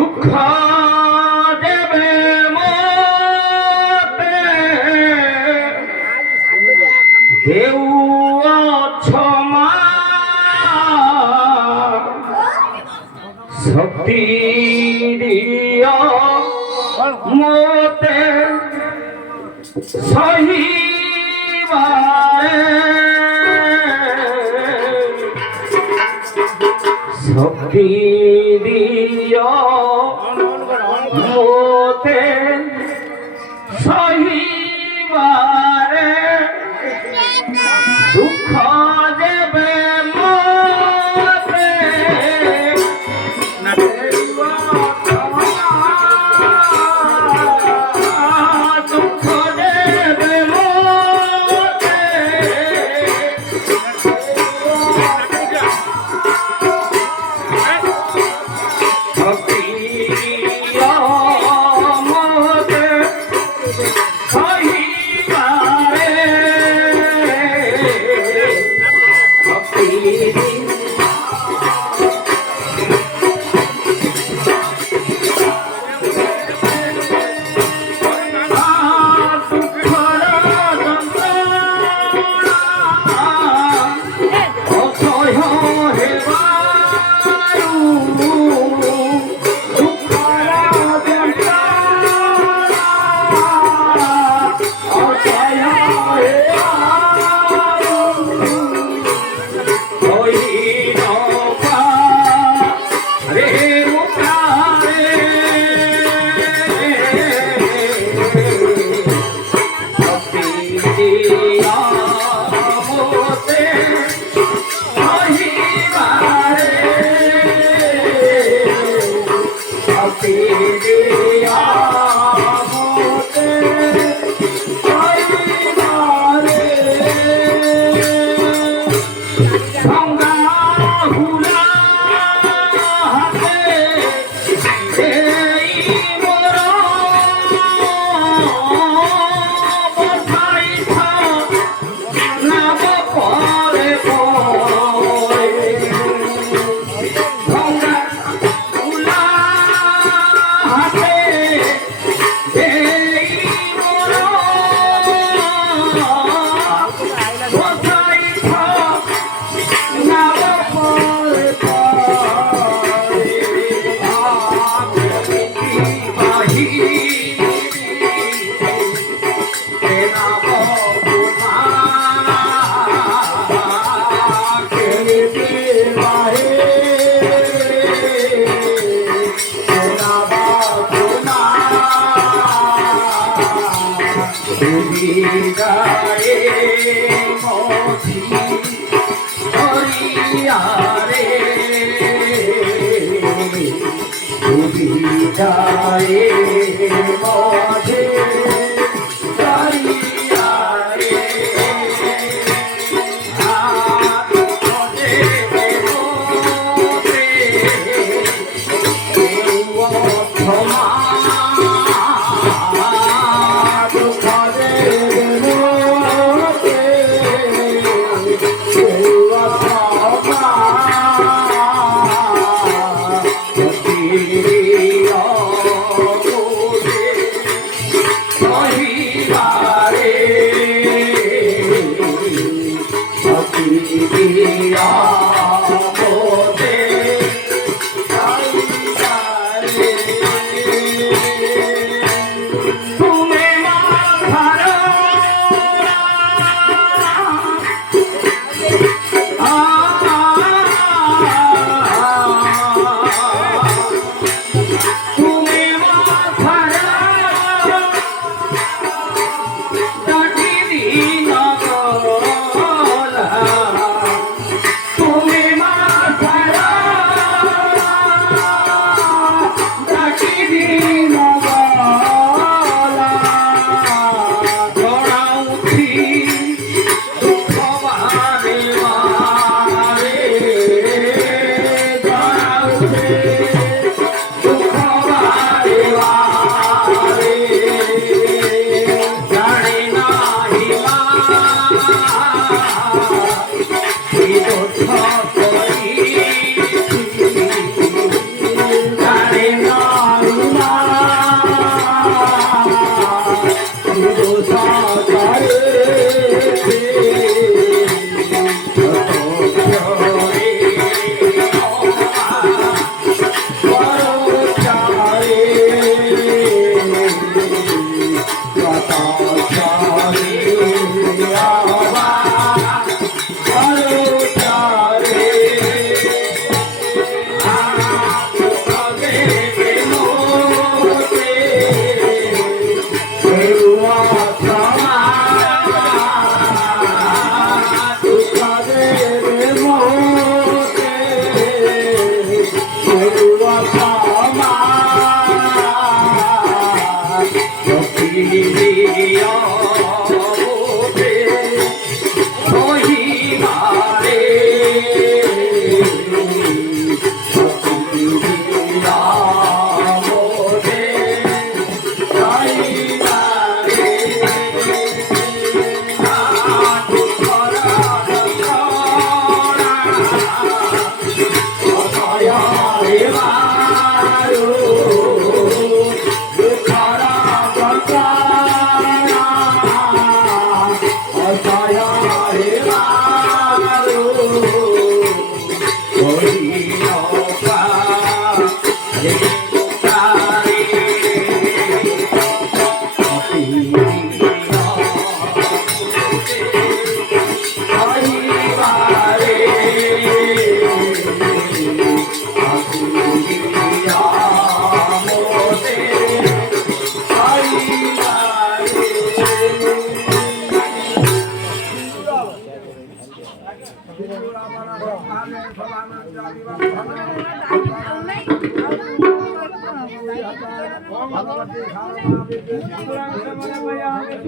দুঃখ দেবে মতে দেউ ক্ষমা শক্তি দিয় মতে সহিবারে শক্তি দিয় মতে সহিবারে দুঃখ দেবে মতে দুঃখ দেবে মতে শক্তি মতে সহিবারে শক্তি যায় মাঝে দাঁড়িয়ে হাত ধরে বসে ক্ষমা দুঃখ দেবে মতে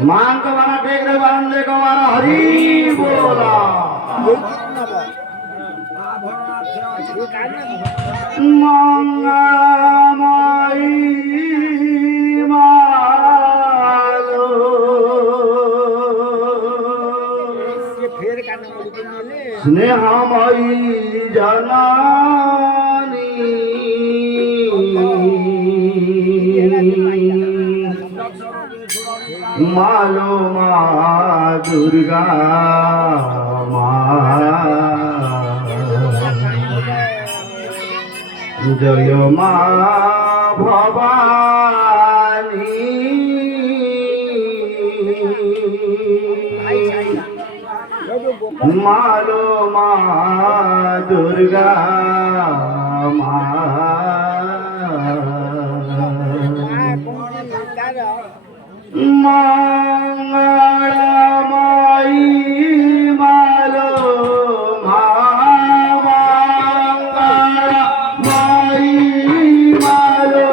मांग बना टेक रे बंदे को मारा हरी बोला मंगलमयी मालो स्नेहमयी जनानी मालो मा दुर्गा मा जय मा भवानी मालो मा दुर्गा मा मंगलमयी मालो मंगलमयी मालो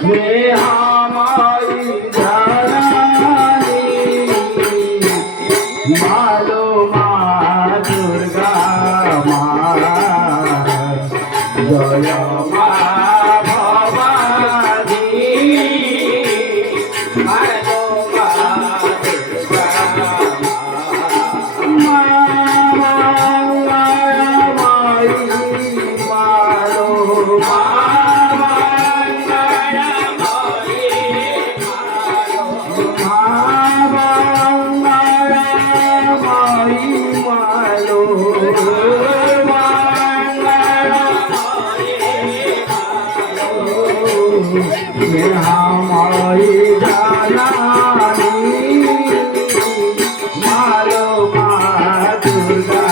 स्नेहमयी धरणी मालो मा दुर्गा मा जय मा हमारी जानी मालो मा दुर्गा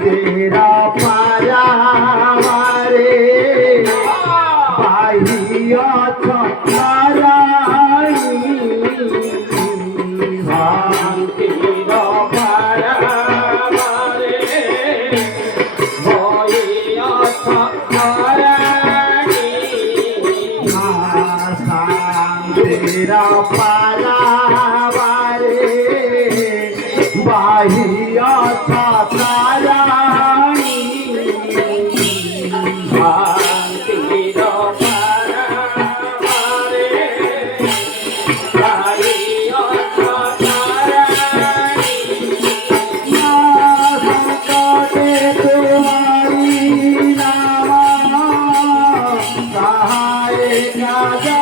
तेरा पारावारे बाहिया छात्राणी तेरा पारावारे बाहिया छात्राणी संकटे तुम्हारी नामा सहाय का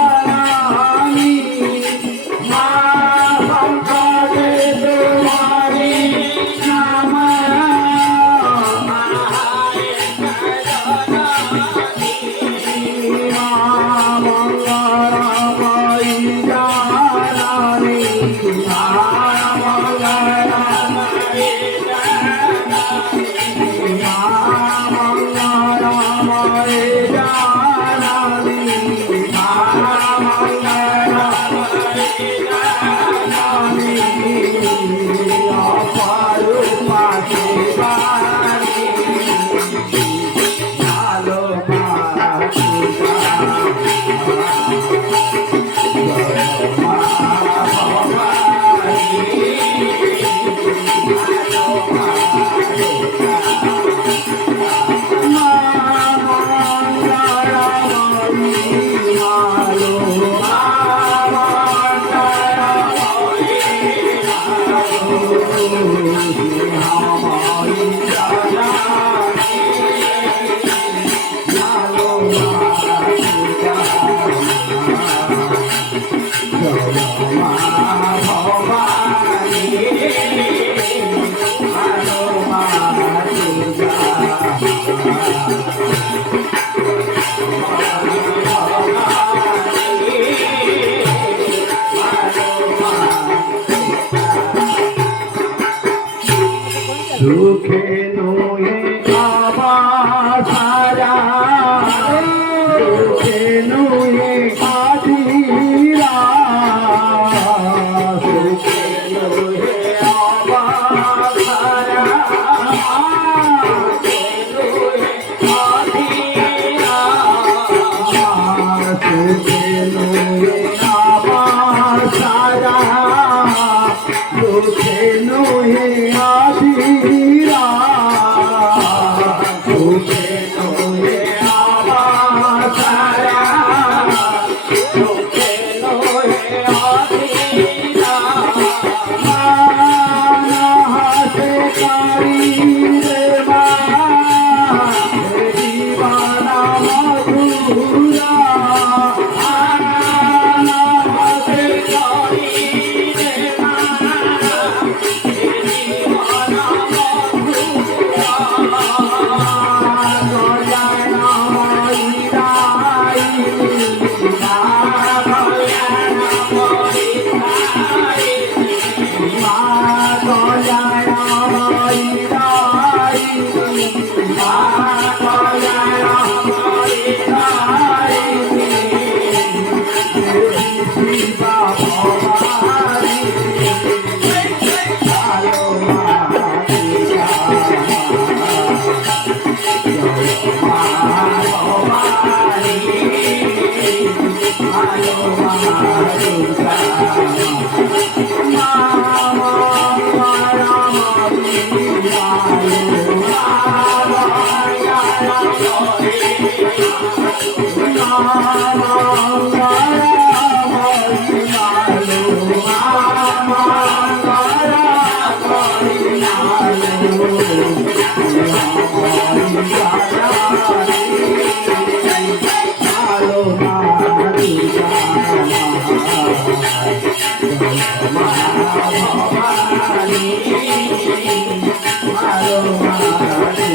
সুখে নয়ে আবার সারা সুখে নয়ে আধিরা সুখে নয়ে আবার সারা সুখে নয়ে আধিরা সুখে নয়ে আবার সারা সুখে নয়ে আধিরা সুখে নয়ে আবার সারা সুখে নয়ে আধিরা মানা হাসে কারি রে মা হে দিবানা মধুরা মানা হাসে কারি রে মা হে দিবানা মধুরা গলায় নামাইরাই গলায় নামাইরাই মা গলায় নামাইরাই মা গলায় নামাইরাই শিবা ভবানী ভালো মা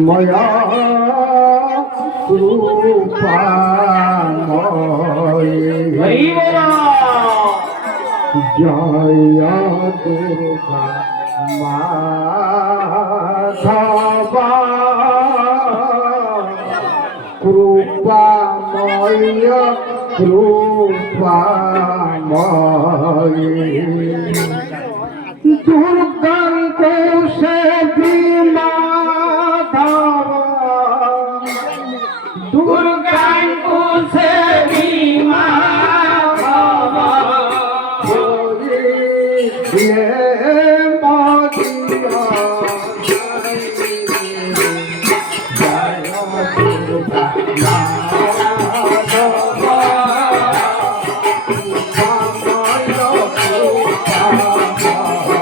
ময়া রূপাময় জয় দুর্গা মাধবা কৃপাময় কৃপাময় দুর্গাঙ্কো সেবি মাধবা দুর্গাঙ্কো সেবি মাধবা Oh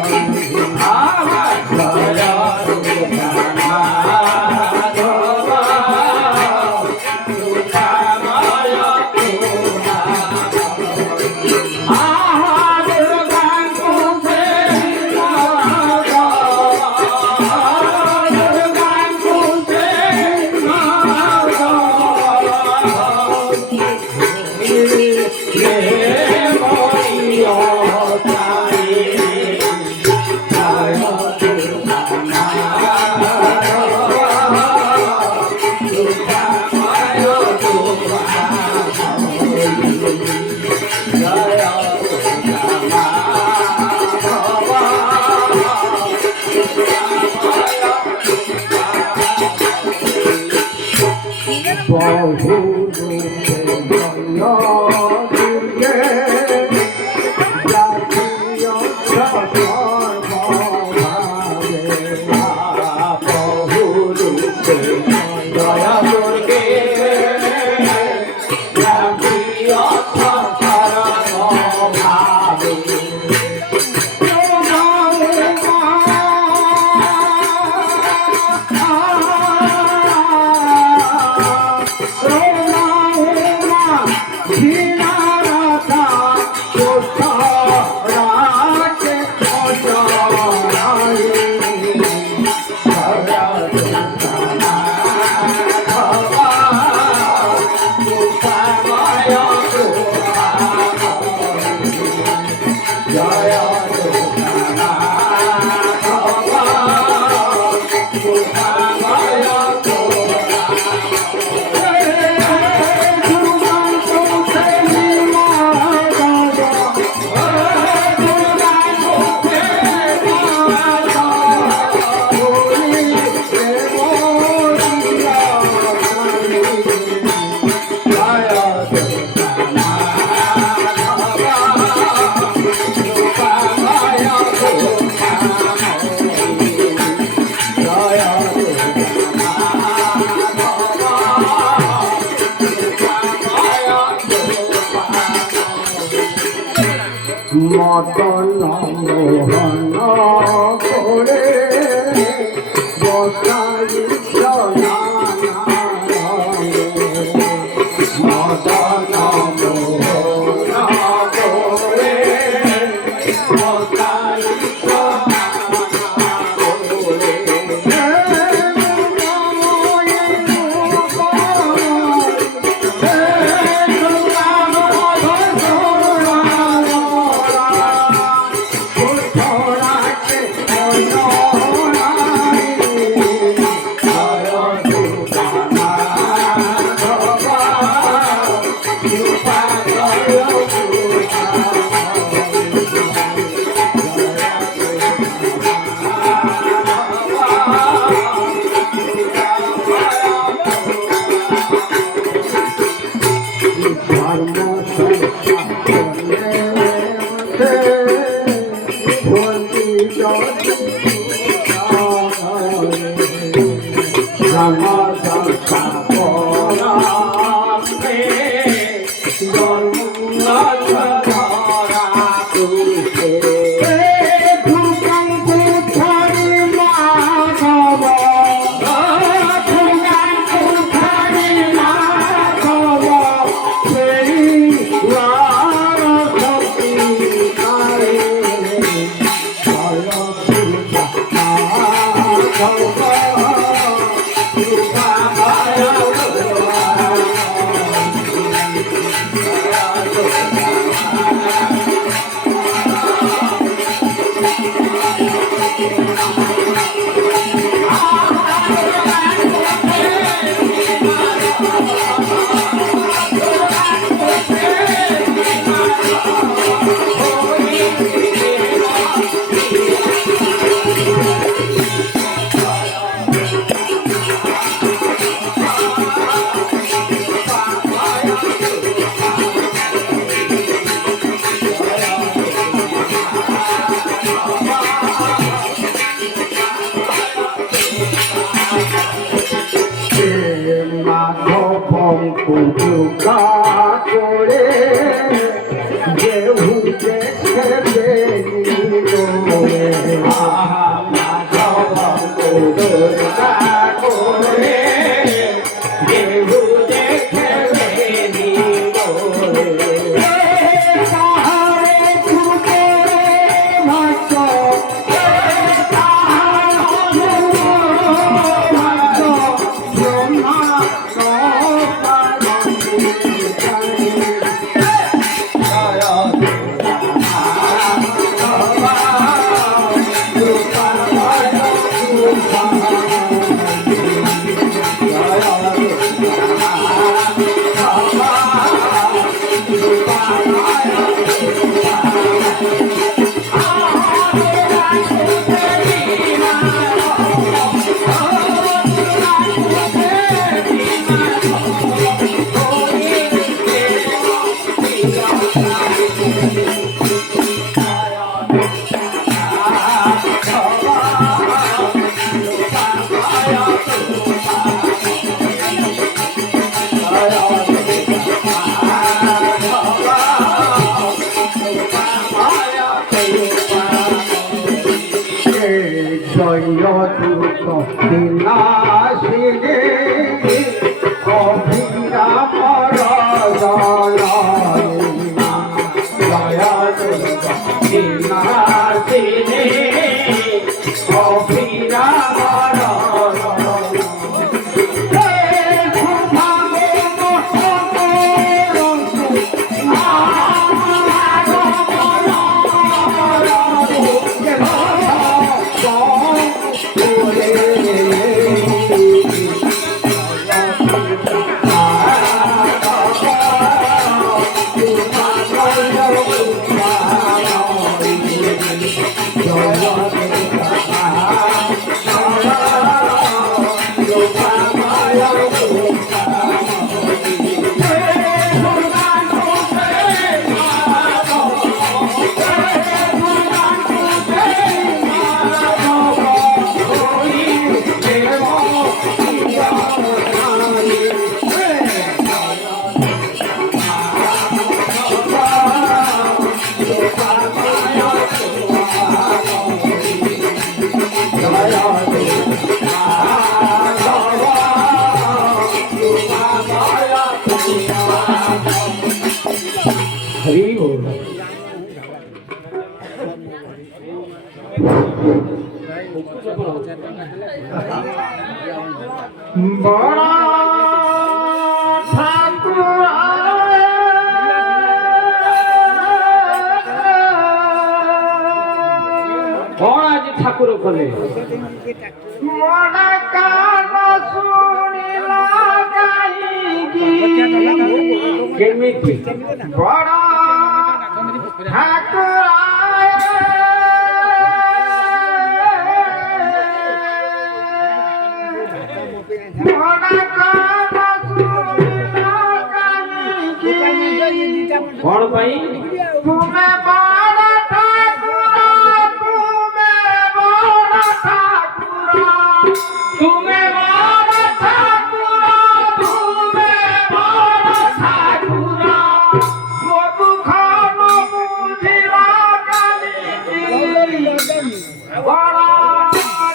দয়া করবে মদন মোহন করে বসাই মদন মোহন করে বসাই বড় ঠাকুর କଣ ଆଜି ଠାକୁର କଲେ? ମନ କାନ ଶୁଣିଲା କାହିଁକି କେମିତି? ବଡ଼ ଠାକୁର ମନ କାନ ଶୁଣିଲା କାହିଁକି କଣ ପାଇଁ? ତୁମେ ବଡ଼ ଠାକୁର ତୁମେ ବଡ଼ ଠାକୁର ତୁମେ ବଡ଼ ଠାକୁର, ତୁମେ ବଡ଼ ଠାକୁର। ମୋ ଦୁଃଖ ନ ବୁଝିଲା କାହିଁକି ବଡ଼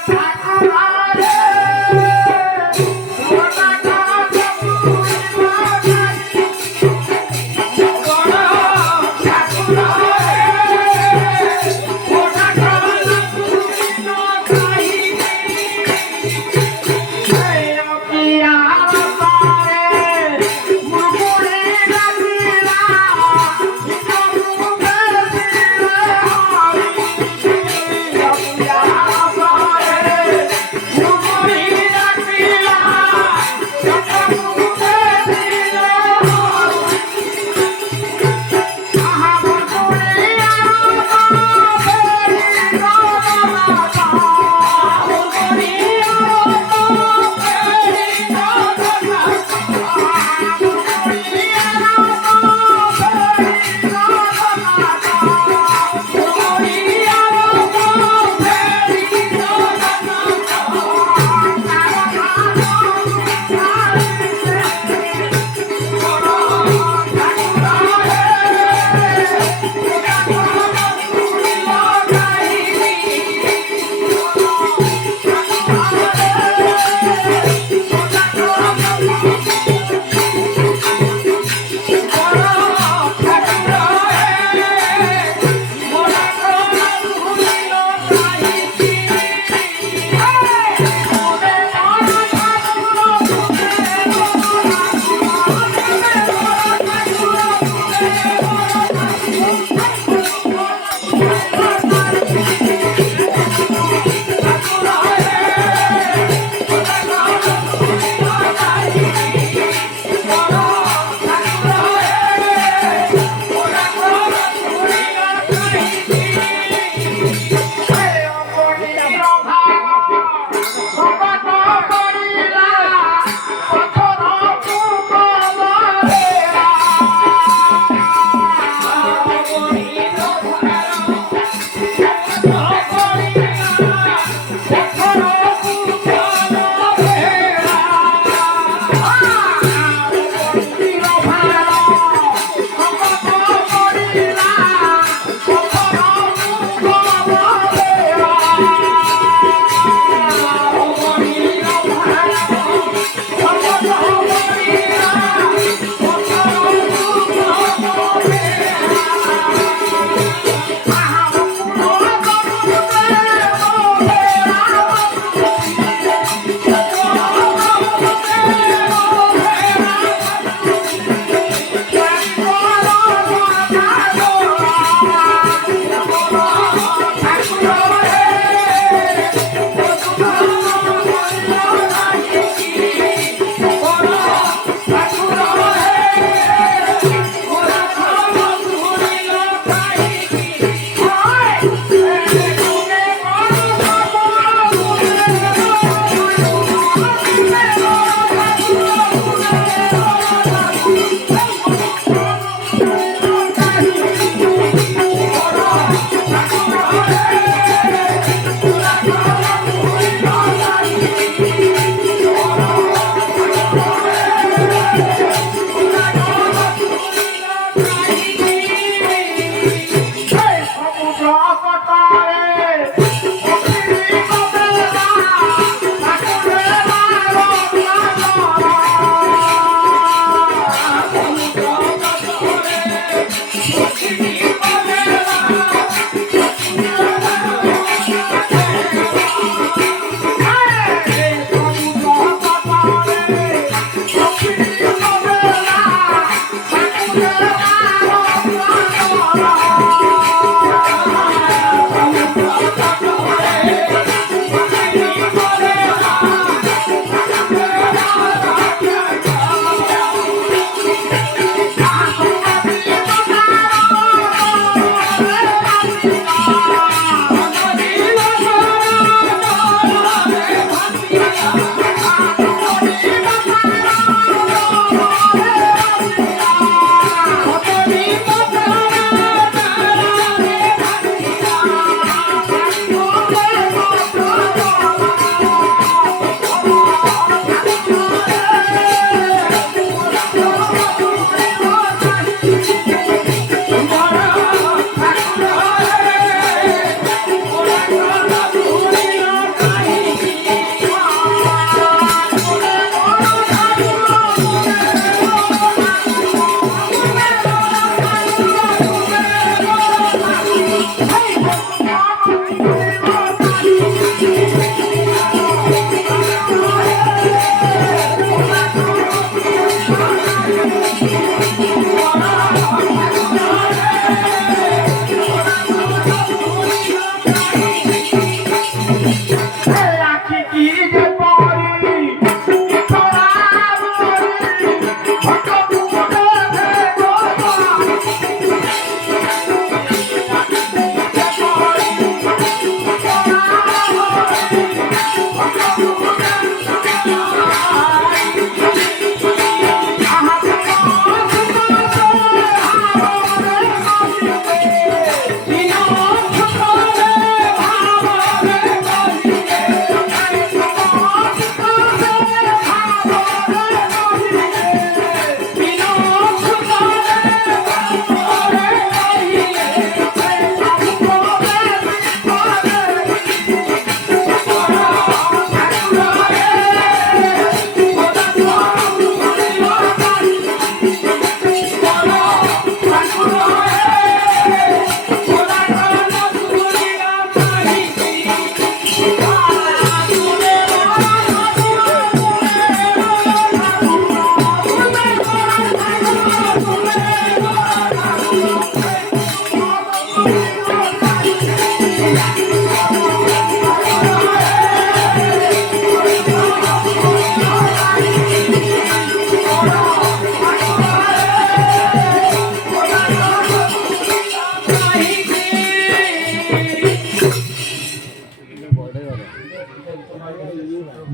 ଠାକୁର ରେ ବଡ଼ ଠାକୁର ଶୁଣିଲା କାହିଁକି ବଡ଼ ଠାକୁର ରେ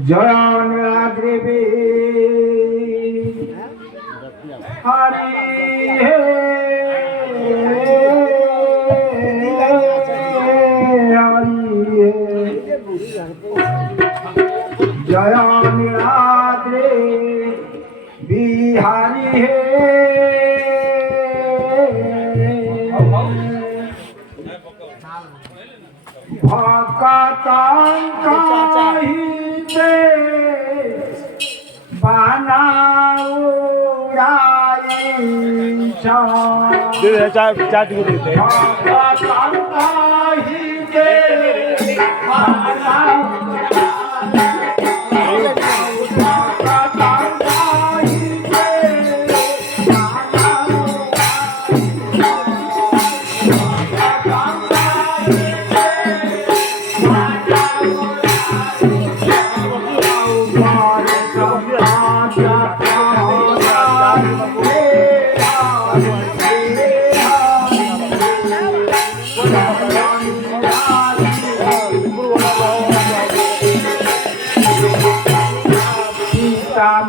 জয় নীলাদ্রিবী হরি হে জয় নীলাদ্রি বিহারি হে ভক্তাং কাহিতে বানাউড়াইছ ভক্তাং কাহিতে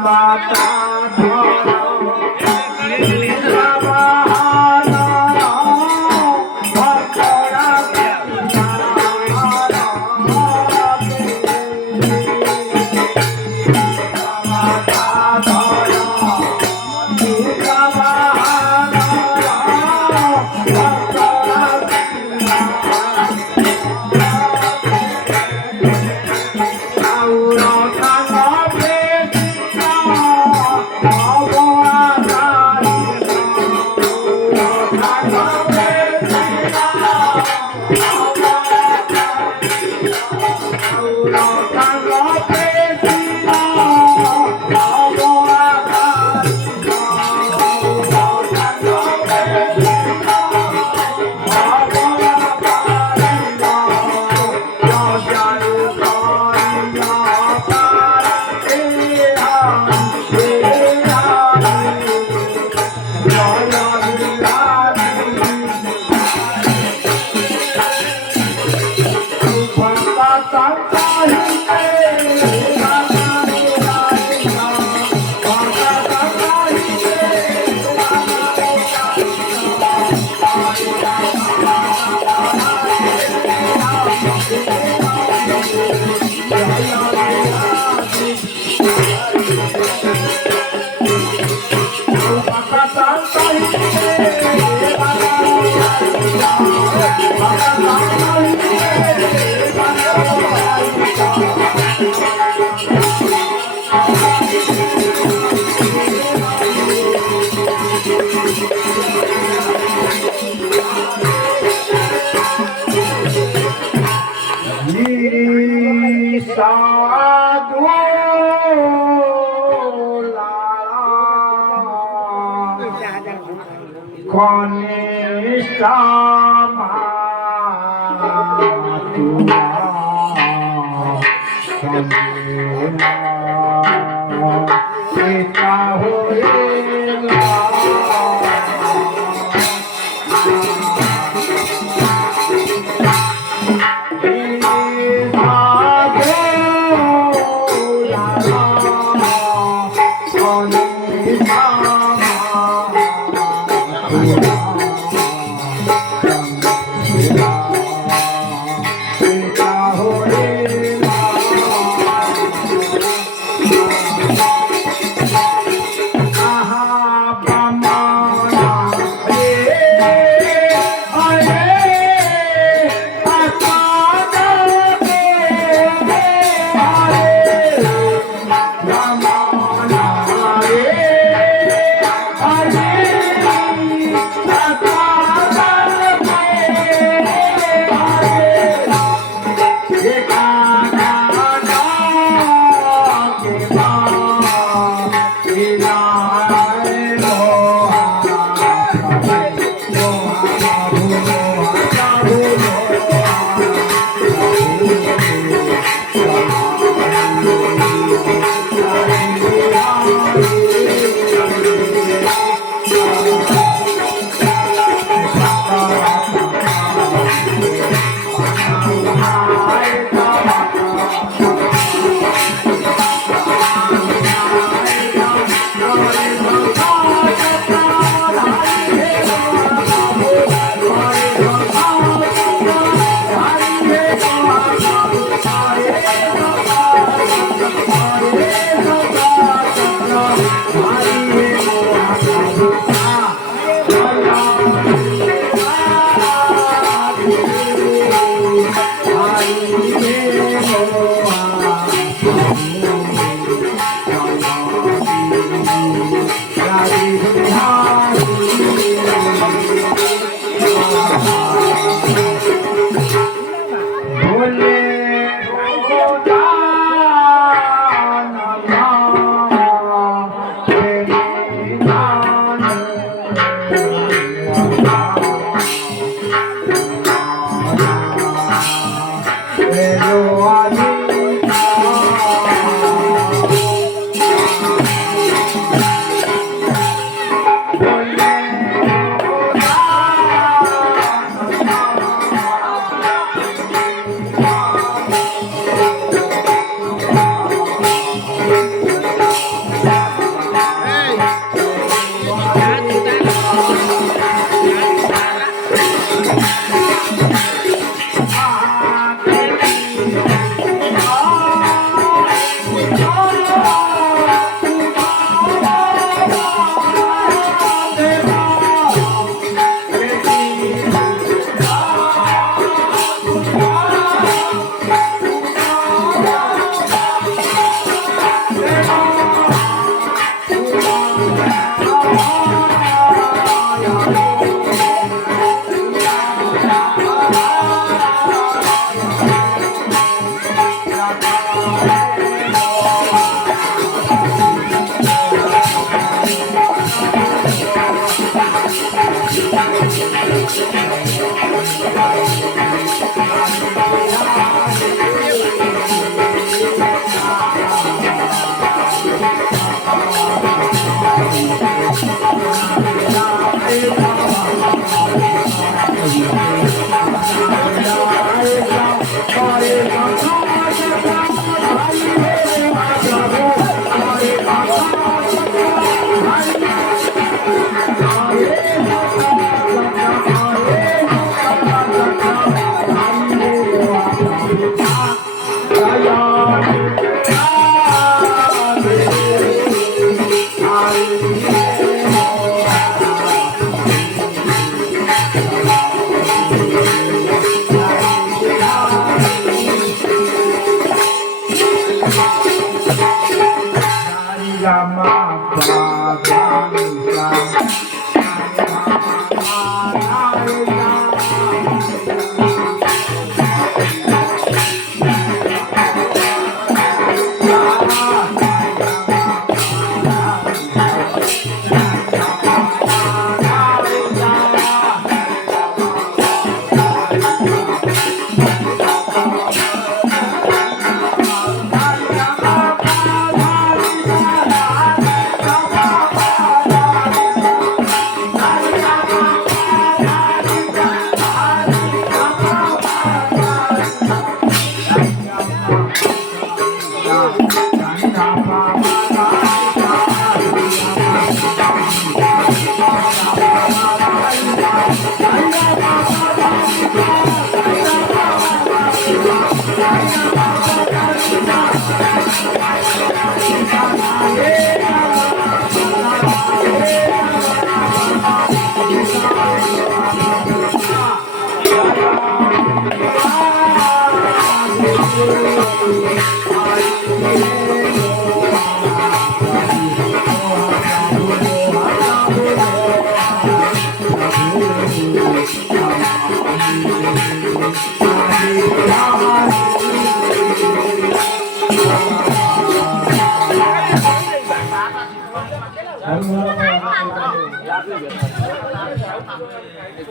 মাতা সাধু কনিষ্ঠামা পিতা হয়ে Brahma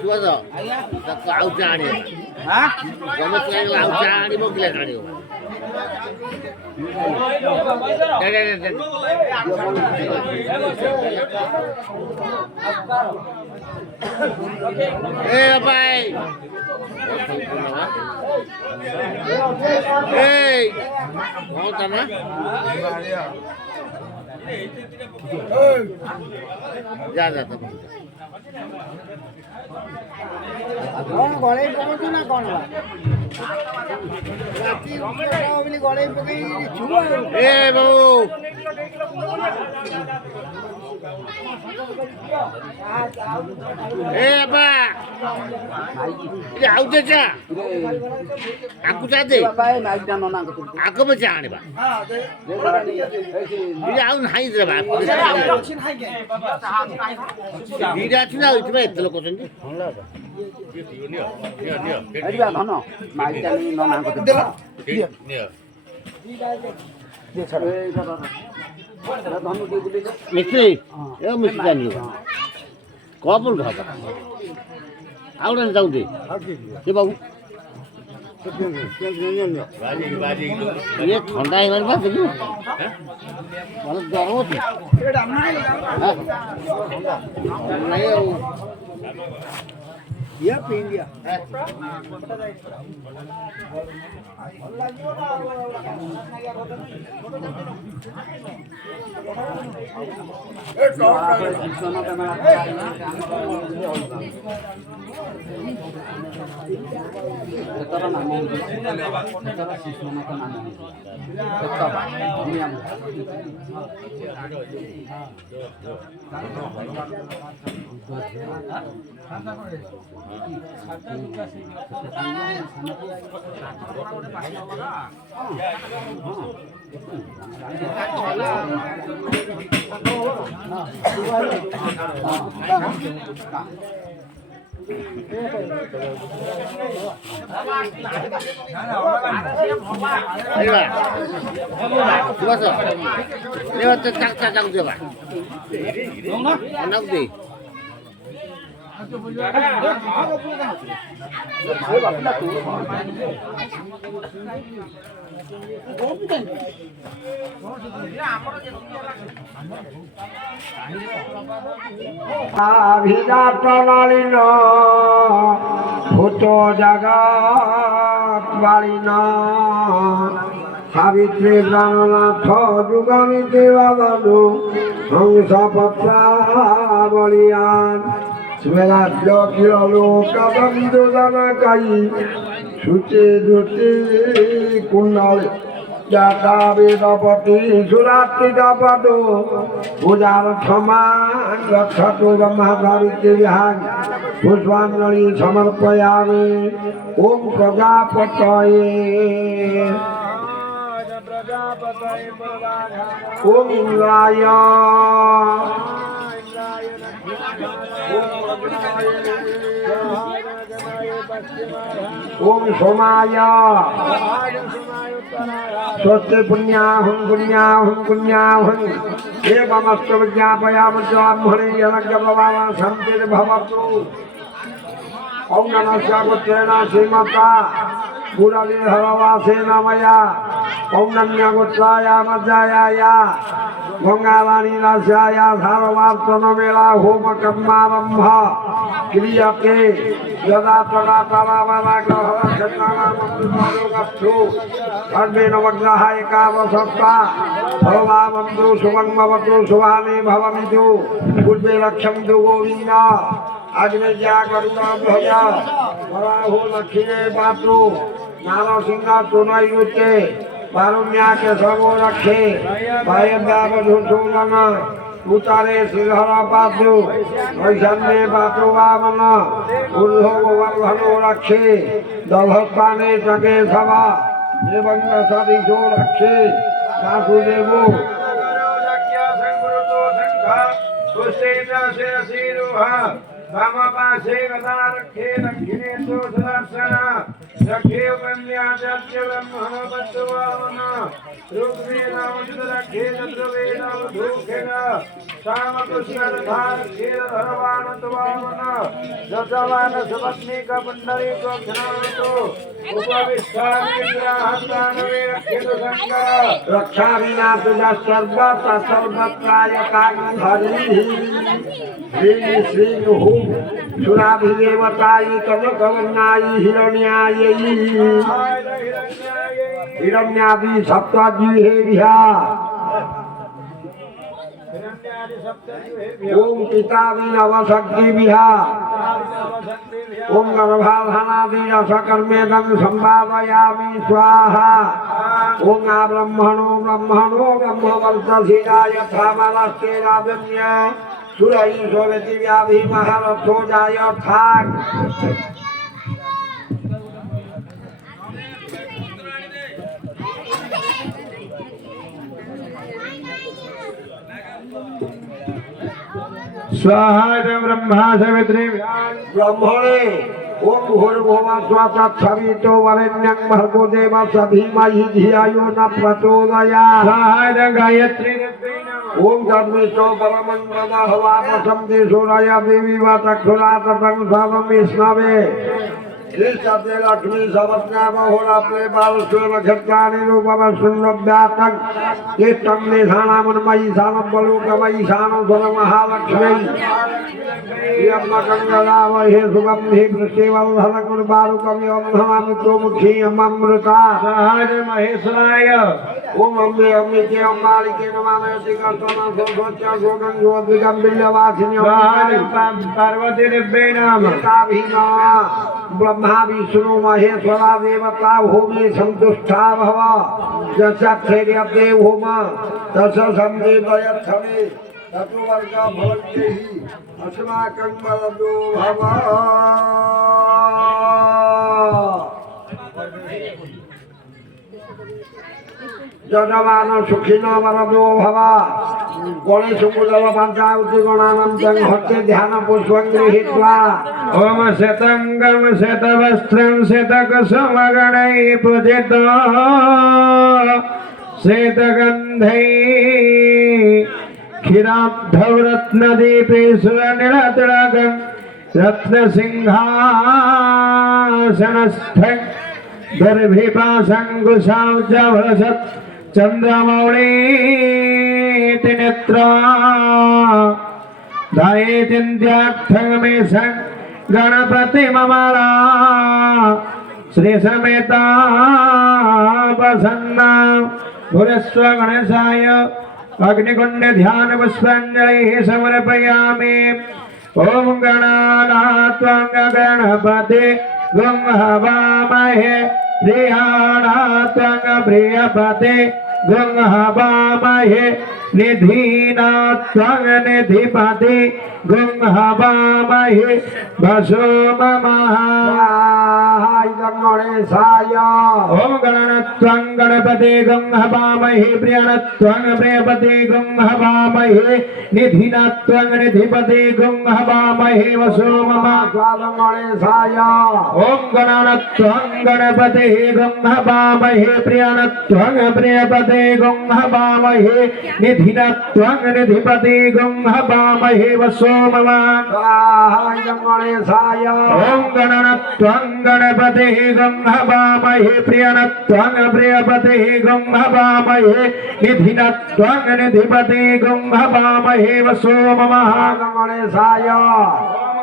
Chuột có áo cha đi. Hả? Có một cái áo cha đi một cái đi. Đây. Ê bay. Ê. Ngon tầm á. Ra tầm. କଣ ଗଳେଇ ପକଉଛୁ ନା କଣ ରାତି ବୋଲି ଗଳେଇ ପକେଇ ଛୁଆ ଏ ବାବୁ ଏ ବାବା ଆଉଛେ ଚା ଆକୁ ଚା ଦେ ଆକୁ ବି ଚା ଆଣିବା ଆଉ ନାହିଁ ଦେବା ଦିଟା ଅଛି ନା ଏଥିପାଇଁ ଏତେ ଲୋକ ଅଛନ୍ତି ଧନ ମାଇଟା ମିସ୍ତ୍ରୀ ଏ ମିସ୍ତ୍ରୀ ଜାଣିବ କପଲ ଧର ଆଉ ଗୋଟେ ଯାଉଛି ସେ ବାବୁ ଇଏ ଥଣ୍ଡା ହେଇଗଲାଣି ବା ଦେଖିବୁ ଭଲ ଜ୍ୱର ହଉଛି ନାଇଁ ଆଉ ଇଏ ପିନ୍ଦିଆ ନାମ ଶିଶୁନାଥ ନାମ 딱 되봐. 안 나오지. আভিজাতনালীন ভূত জগৎ বালিন সাবিত্রী প্রাণনাথ যুগমিতে বাবু হংস পত্রাবলিয়ান স্মেরাজ্য কিলোকাবন্ধু জনকায়ী সূচে দুটি কুণ্ডলে জাতা বেদপতি সুরাত্রিকপদ পূজার সমান রক্ষতু ব্রহ্মা সাবিত্রী বিহার পুষ্পাঞ্জলি সমর্পয়ামি ওম প্রজাপতয়ে ওম ইন্দ্রায় ओम सोमाय स्वस्ति पुण्याहुं पुण्याहुं पुण्याहुं एवमस्तु विज्ञापयामि ब्राह्मणे यज्ञभवामः शान्तिर्भवतु ओम नमः गोत्रेण श्रीमता पुरवे हरवासेन मया ओम नन्यगोत्राय मज्जायाय गंगारानी रास्याय सारवार्तन मेला होम कर्मारंभ क्रियते यदा तदा तदावरा ग्रह क्षेत्राणामृतोगस्थु सर्वेण वग्रह एकादशस्ता भवन्तु शुभं भवतु शुभानि भवन्तु पूर्वे रक्षन्तु गोविन्द अग्निज्या करुणाभय वराहो लक्ष्मीने पातु नारसिंह तुनयुते वारुण्या के सर्वो रक्षे भयदावधूषूलन उतारे श्रीधर पातु वैषण्ये पातु वामन ऊर्ध्व गोवर्धनो रक्षे दधस्ताने चके सभा एवं सदिशो रक्षे वासुदेवो वामपाशे गदा रक्षे दक्षिणे तो सुदर्शन रक्षे कन्या जस्य ब्रह्मणो वामन ऋग्वेद नामजुद रक्षे चतुर्वेद धूखेन सामकृष्णरथा रक्षे धरवान वामन जसवान सपत्नीक पुंडरी को घ्नातो उपविष्टानिग्रहान्तानवे रक्षे शंकर रक्षा विनाश सर्वत सर्वत्रायकां हरिः श्री श्री हूँ सुराभिदेवताई कनकवन्नाई हिरण्यायै हिरण्यादि सप्तद्विहेभ्या ओम पितादि नवशक्तिभ्या ओम गर्भाधानादि रसकर्मेदं संभावयामि स्वाहा ओम ब्रह्मणो ब्रह्मणो ब्रह्मवर्चसीराय थामलस्तेरादन्य सुरई सोवती व्याधि महारथो जाय थाक स्वाहा ब्रह्मा सवित्री ब्रह्मणे ओम भूर्भुवः स्वः तत्सवितो वरेण्यं भर्गो देवस्य धीमहि धियो यो न प्रचोदयात् स्वाहा गायत्री ओम धर्मेशो परमंगलः हवापसं सूरय देवी चक्षुराततं सर्वं विष्णवे श्रीशब्दे लक्ष्मी सवज्ञा बहुलाप्ले बालस्व नक्षत्राणि रूपमशृण्व्यातं केष्टं निधानामन्मयि शानं बलूकमयि शानं स्वरमहालक्ष्मी यम्मकङ्गलावहे सुगन्धि वृष्टिवर्धनकुर्बारुकमिवं धनामित्रोमुखी अमृता स्वाहा महेश्वराय ओम अम्बे अम्बिके अम्बालिके नमामि कर्तना सोच्च सोगं ज्योतिगं बिल्लवासिनी स्वाहा पार्वती दिव्यै नमः ताभिना ब्रह्मा विष्णु महेश्वरा देवता भूमि संतुष्टा भव यस्याक्षेर्यते भूम तस्य संदेवयच्छमे तत्वर्ग भवत्यहि अस्माकं वरदो भव जगवान सुखिनो वरदो भव गणेश मुदल पंचावती गणानंतं हस्ते ध्यान पुष्पं गृहीत्वा ओम शतंगम शतवस्त्रं शतकुसुमगणैः पूजितो श्वेतगन्धैः क्षीराब्धरत्नदीपे सुरनिरतुलगं रत्नसिंहासनस्थ गर्भिपाशङ्कुशौचवलसत् चन्द्रमौळीति नेत्रा ध्यायेतिन्द्यार्थमेष गणपतिममला श्री समेता प्रसन्ना भुरस्व गणेशाय अग्निकुंड ध्यान पुष्पांजलि समर्पयामि। ओम गणानात्वं गणपति गं हवामहे प्रियाणात्वं प्रियपते गं हवामहे निधीनात्वं निधिपते गं हवामहे वसो ममः। ओम गणनात्वं गणपते गं हवामहे प्रियाणात्वं प्रियपते गं हवामहे निधीनात्वं निधिपते गं हवामहे वसो ममः। ओम गणनात्वं गणपते गं हवामहे प्रियाणात्वं प्रियपते गं हवामहे निधीनात्वं निधिपते गं हवामहे वसो ममः। ओम गणनात्वं गणपते गं हवामहे प्रियाणात्वं प्रियपते गं हवामहे निधीनात्वं निधिपते गं हवामहे वसो ममः।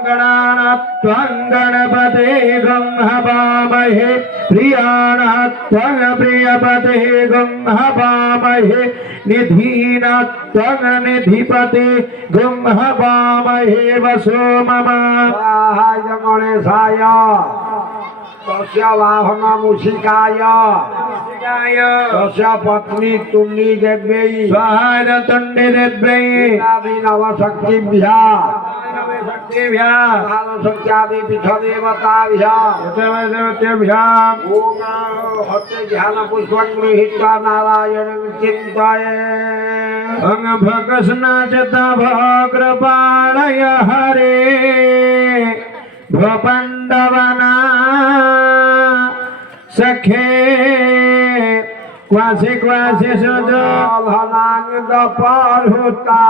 गणानात्वं गणपते गं हवामहे प्रियाणात्वं प्रियपते गं हवामहे निधीनात्वं निधिपते गं हवामहे वसो ममः। तस्य वाहन मूषिकाय तस्य पत्नी तुण्डी देव्यै स्वाहा तुण्डी देव्यै नवशक्तिभ्यः शक्त्यादि पीठदेवताभ्यः ओम हस्ते ध्यान पुष्पं गृहीत्वा नारायणं चिन्तये। अंगभगस्ना च तव कृपाणय हरे भवपण्डवना सखे क्वासि क्वासि सुजो धनांग पारुता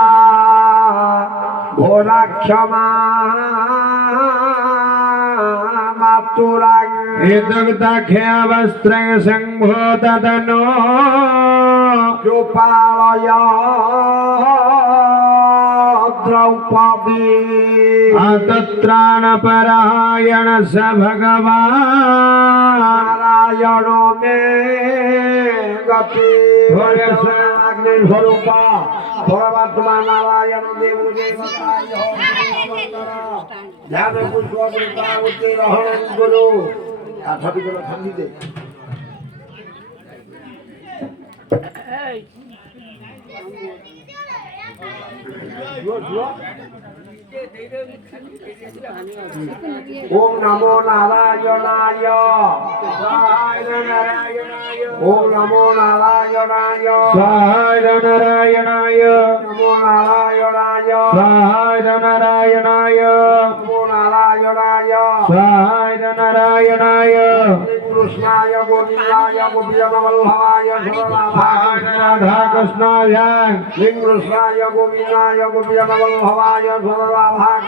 घोरा क्षमा मातुरांग एतदाख्या वस्त्रं संभोततनो गोपालय द्रौपदी आतत्राणपरायण स भगवान् नारायणो मे गति स्वरूप परमात्मा नारायण देव देवताय ध्यान पुष्पवृत्तावती रहण गुरु आठटी করে খালি দে ओम नमो नारायणाय ओम नमो नारायणाय स्वाहा नारायणाय नमो नारायणाय स्वाहा नारायणाय नमो नारायणाय स्वाहा नारायणाय कृष्णाय गोविंदाय गोपीजनवल्लभाय राधा कृष्णाय कृष्णाय गोविंदाय गोपीजनवल्लभाय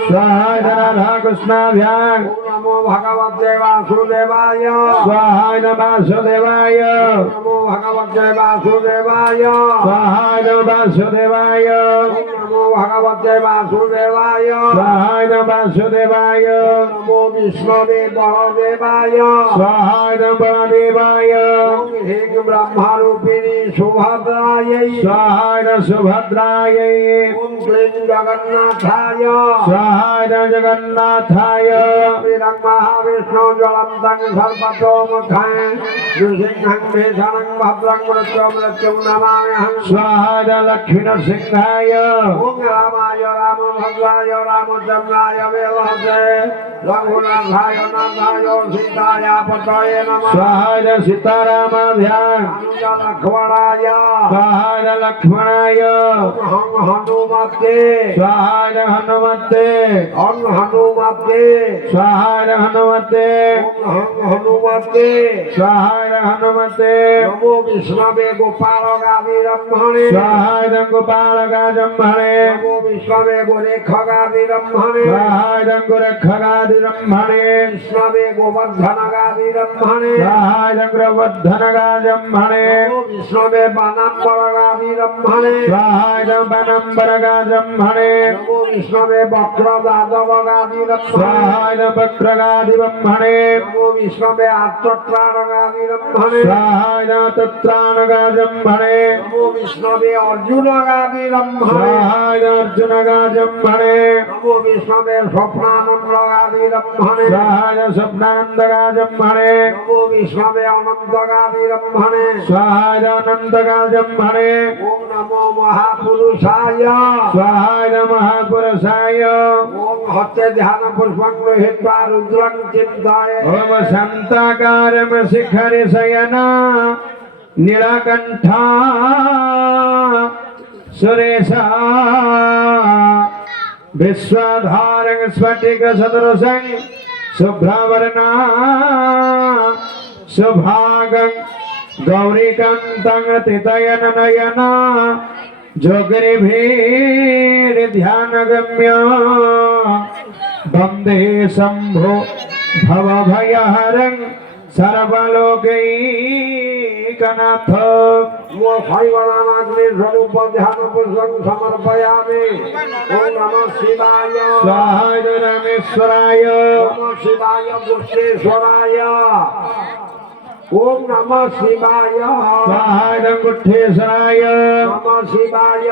स्वाहा राधा कृष्णाय नमो भगवते वासुदेवाय स्वाहा वासुदेवाय नमो भगवते वासुदेवाय स्वाहा वासुदेवाय नमो भगवते वासुदेवाय स्वाहा वासुदेवाय नमो विष्णवे बलदेवाय स्वाहा बलदेवाय हे ब्रह्मरूपिणी सुभद्रायै स्वाहा सुभद्राय ओम क्लीं जगन्नाथाय स्वाहा जगन्नाथाय महाविष्णु ज्वलन्तं सर्वतोमुखं नृसिंहं भीषणं भद्रं मृत्युं नमाम्यहं स्वाहा लक्ष्मीनरसिंहाय ओम रामाय रामभद्राय रामचन्द्राय वेलहते रघुनाथाय नाथाय सीताय पतये नमः स्वाहा सीतारामाभ्यां लक्ष्मणाय स्वाहा लक्ष्मणाय हं हनुमते स्वाहा हनुमते हं हनुमते स्वाहा हनुमते हं हनुमते स्वाहा हनुमते नमो विष्णवे गोपालगादिब्रह्मणे स्वाहा गोपालगाजम्भणे नमो विष्णवे गोरेखगादिब्रह्मणे स्वाहायं गुरखगादिब्रह्मणे विष्णवे गोवर्धनगादिब्रह्मणे स्वाहायं गुरवर्धनगादिब्रह्मणे नमो विष्णवे बानाम्बरगादिब्रह्मणे स्वाहायं बनम्बरगादिब्रह्मणे नमो विष्णवे वक्रदादवगादिब्रह्मणे स्वाहायं वक्रगादिब्रह्मणे नमो विष्णवे आर्तत्राणगादिब्रह्मणे स्वाहायं तत्राणगादिब्रह्मणे नमो विष्णवे अर्जुनगादिब्रह्मणे स्वाहायं अर्जुनगादिब्रह्मणे नमो विष्णवे स्वप्नानन्दगादिब्रह्मणे स्वाहायं स्वप्नानन्दगादिब्रह्मणे नमो विष्णवे अनन्तगादिब्रह्मणे स्वाहायं अनन्तगादिब्रह्मणे ओम नमो महापुरुषाय स्वाहायं महापुरुषाय ओम हस्ते ध्यान पुष्पं गृहीत्वा रुद्रं चिन्तये ओम शान्ताकारं शिखरि शयना नीलकण्ठा सुरेशा विश्वधारं स्फटिकसदृशं शुभ्रवर्णा शुभागं गौरीकान्तं तितयननयना जोगरिभिर्ध्यानगम्य वन्दे शम्भो भवभयहरं सर्वलोकैकनाथ वो फैवनाग्नि स्वरूप ध्यान पुष्पं समर्पयामि ओम नमः शिवाय स्वाहाय रामेश्वराय नमः शिवाय गुप्तेश्वराय ओम नमः शिवाय स्वाहाय गुट्ठेश्वराय नमः शिवाय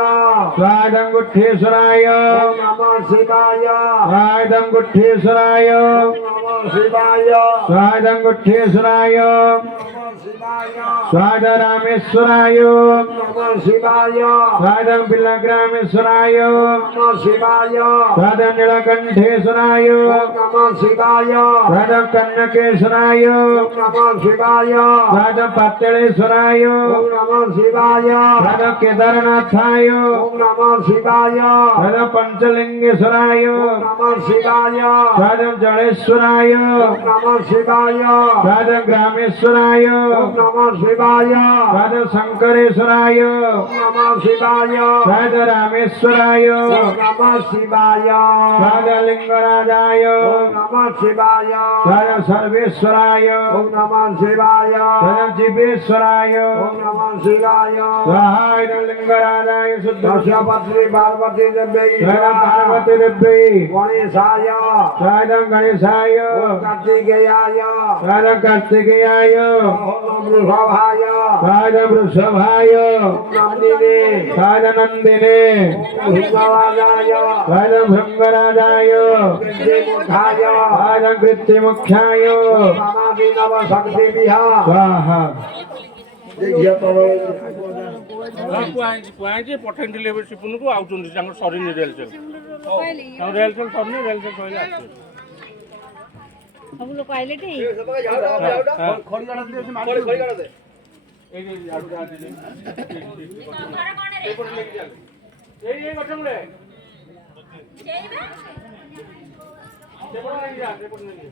स्वाहाय गुट्ठेश्वराय ओम नमः शिवाय स्वाहाय गुट्ठेश्वराय ओम नमः शिवाय स्वाहाय गुट्ठेश्वराय नमः शिवाय स्वाहाय रामेश्वराय नमः शिवाय स्वाहाय बिल्लग्रामेश्वराय नमः शिवाय स्वाहाय नीलकण्ठेश्वराय ओम नमः शिवाय स्वाहाय कन्नकेश्वराय ओम नमः शिवाय स्वाहाय पातळेश्वराय ओम नमः शिवाय स्वाहाय केदारनाथाय ओम नमः शिवाय स्वाहाय पंचलिंगेश्वराय ओम नमः शिवाय स्वाहाय जलेश्वराय ओम नमः शिवाय स्वाहाय ग्रामेश्वराय ओम नमः शिवाय स्वाहाय शंकरेश्वराय ओम नमः शिवाय स्वाहाय रामेश्वराय ओम नमः शिवाय स्वाहाय लिंगराजाय ओम नमः शिवाय स्वाहाय सर्वेश्वराय ओम नमः शिवाय स्वाहाय जीवेश्वराय ओम नमः शिवाय स्वाहाय लिंगराजाय शुद्ध दशपत्नी पार्वती देवी स्वाहाय पार्वती देवी गणेशाय स्वाहाय गणेशाय ओम कार्तिकेयाय स्वाहाय कार्तिकेयाय ओम वृषभाय स्वाहाय वृषभाय ओम नन्दिने स्वाहाय नन्दिने ओम हिंगराजाय स्वाहाय भृंगराजाय कृष्णमुखाय स्वाहाय कृत्तिमुख्याय समाधि नव शक्ति विहा स्वाहा देखिए तो କୁହାଯାଇଛି ପଠାଇଥିଲେ ଏବେ ସିପୁନକୁ ଆଉଛନ୍ତି ତାଙ୍କର ସରିନି ରେଲଚେଲ ତାଙ୍କର ରେଲଚେଲ ସରିନି ରେଲଚେଲ ସରିଲେ ଆସିବେ ସବୁ ଲୋକ ଆଇଲେ ଟି ଏଇ ଗଛ ମୂଳେ ସେପଟେ ନେଇକି ଯା ସେପଟେ ନେଇକି